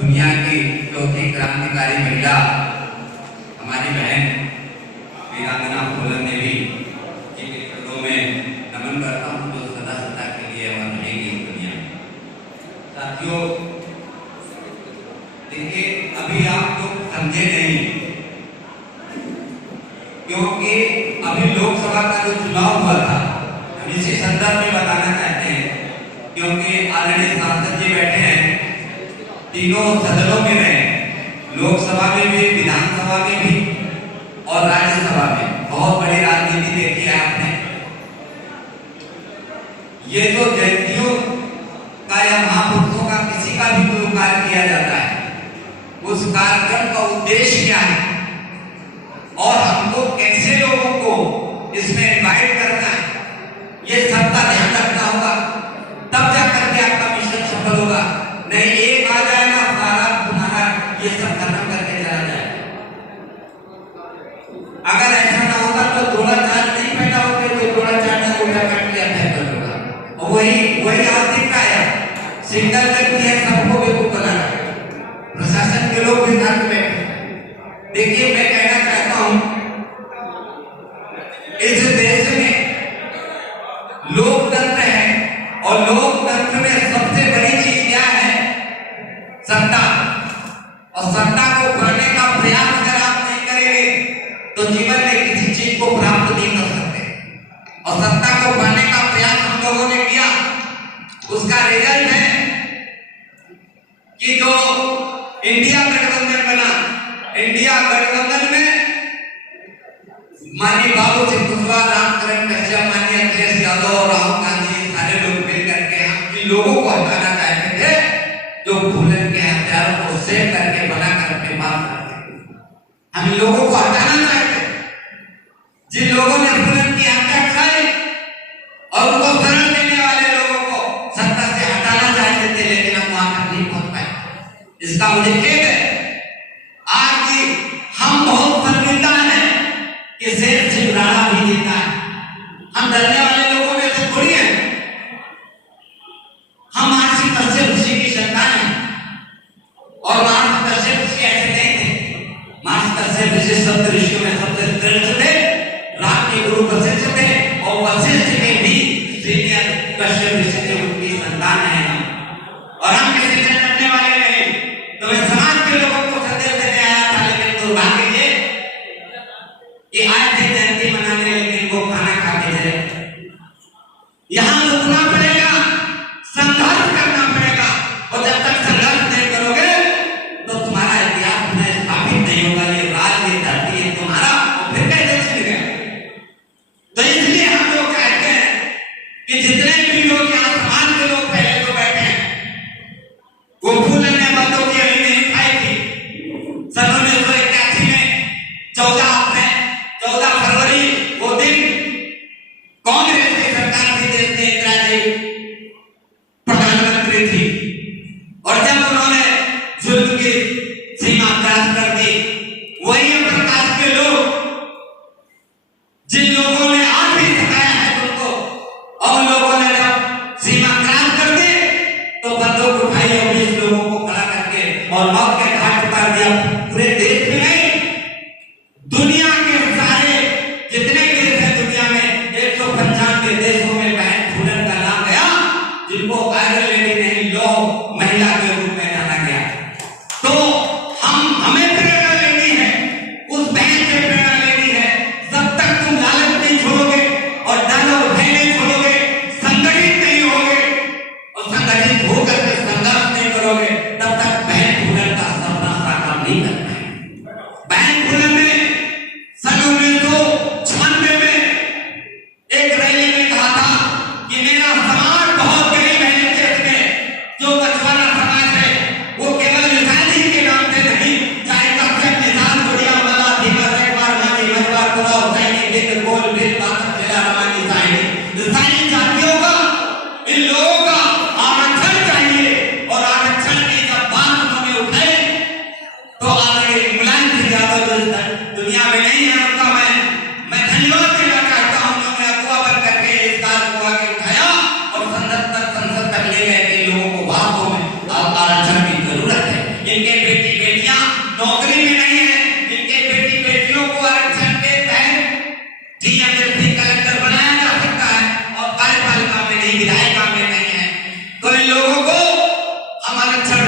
दुनिया की चौथी क्रांतिकारी महिला हमारी बहन वीरांगना फूलन देवी जी के चरणों में नमन करता हूँ, जो सदा सदा के लिए अमर रहेंगी इस दुनिया में। साथियों, देखिए, अभी आप लोग समझे नहीं, क्योंकि अभी लोकसभा का जो चुनाव हुआ था, हम इसी संदर्भ में बताना चाहते हैं, क्योंकि आदरणीय सांसद जी बैठे हैं, तीनों सदनों में रहे, लोकसभा में भी, विधानसभा में भी और राज्यसभा में। बहुत बड़ी राजनीति देखी है आपने। ये जो जयंतियों का या महापुरुषों का किसी का भी कोई कार्य किया जाता है, उस कार्यक्रम का उद्देश्य क्या है और हमको कैसे लोगों को इसमें इनवाइट करना है, ये सबका ध्यान रखना होगा, तब जाकर के आपका मिशन सफल होगा। नहीं एक आ जाएगा सारा तुम्हारा ये सब खत्म करके चला जाए। अगर ऐसा ना होगा तो थोड़ा चार्ज नहीं पैदा होगा, तो थोड़ा चार्ज ना उल्टा काट के अटैक कर होगा। और वही आर्थिक का है, सिंगल व्यक्ति है सबको बेवकूफ बनाना। प्रशासन के लोग भी साथ में देखिए, मैं कहना चाहता हूं, इस देश में लोकतंत्र है और लोकतंत्र में सबसे बड़ी चीज क्या है? सत्ता। और सत्ता को पाने का प्रयास अगर आप नहीं करेंगे तो जीवन में किसी चीज को प्राप्त नहीं कर सकते। और सत्ता को पाने का प्रयास हम लोगों ने किया, उसका रिजल्ट है कि जो इंडिया गठबंधन बना, इंडिया गठबंधन में माननीय बाबू सिंह कुशवाहा, रामचरण कश्यप, माननीय अखिलेश यादव और राहुल गांधी सारे लोग मिल करके हम इन लोगों को हटाना चाहते थे जो फूलन के हथियारों को सेव करके बना करके मार करते। हम इन लोगों को हटाना चाहते, जिन लोगों ने फूलन की हत्या कराई और उनको शरण देने वाले लोगों को सत्ता से हटाना चाहते थे, लेकिन हम वहां तक नहीं पहुंच पाए। इसका मुझे खेद है। आज हम बहुत शर्मिंदा हैं कि शेर सिंह भी जीता है। हम डरने वाले लोगों में से थोड़ी हैं। हम महर्षि कश्यप ऋषि की संतान हैं और महर्षि कश्यप ऋषि ऐसे नहीं थे। महर्षि कश्यप ऋषि सप्त ऋषियों में सबसे श्रेष्ठ थे, राम के गुरु वशिष्ठ थे और वशिष्ठ के भी सीनियर कश्यप ऋषि थे, उनकी संतान है हम। और हम किसी से डरने वाले नहीं। तो मैं समाज के लोगों को संदेश देने आया था, लेकिन दुर्भाग्य ये आज भी जयंती मनाने, लेकिन वो खाना खा के चले। यहाँ रुकना पड़ेगा, संघर्ष करना पड़ेगा, और जब तक संघर्ष नहीं करोगे तो तुम्हारा इतिहास में स्थापित नहीं होगा। ये राज की धरती है तुम्हारा, और फिर कैसे छिड़ गए? तो इसलिए हम लोग कहते हैं कि जितने भी लोग यहाँ समाज के लोग पहले तो बैठे हैं, वो फूलन ने बंदों की अभी नहीं खाई थी। सन 1981 में 14 फरवरी वो दिन कांग्रेस की सरकार थी, देश में इंदिरा जी प्रधानमंत्री थी, और जब उन्होंने जुल्म की सीमा क्रॉस कर दी, वही प्रकाश के लोग जिन लोगों ने आज भी सताया है उनको, और लोगों ने जब सीमा क्रॉस कर दी तो बंदूक उठाई और 20 लोगों को खड़ा करके और मौत के घाट उतार दिया। पूरे देश में नहीं, दुनिया के सारे जितने देश हैं दुनिया में 195 देशों में बहन फूलन का नाम गया, जिनको आयरन लेडी नहीं, लो महिला के रूप में जाना गया। तो हमारे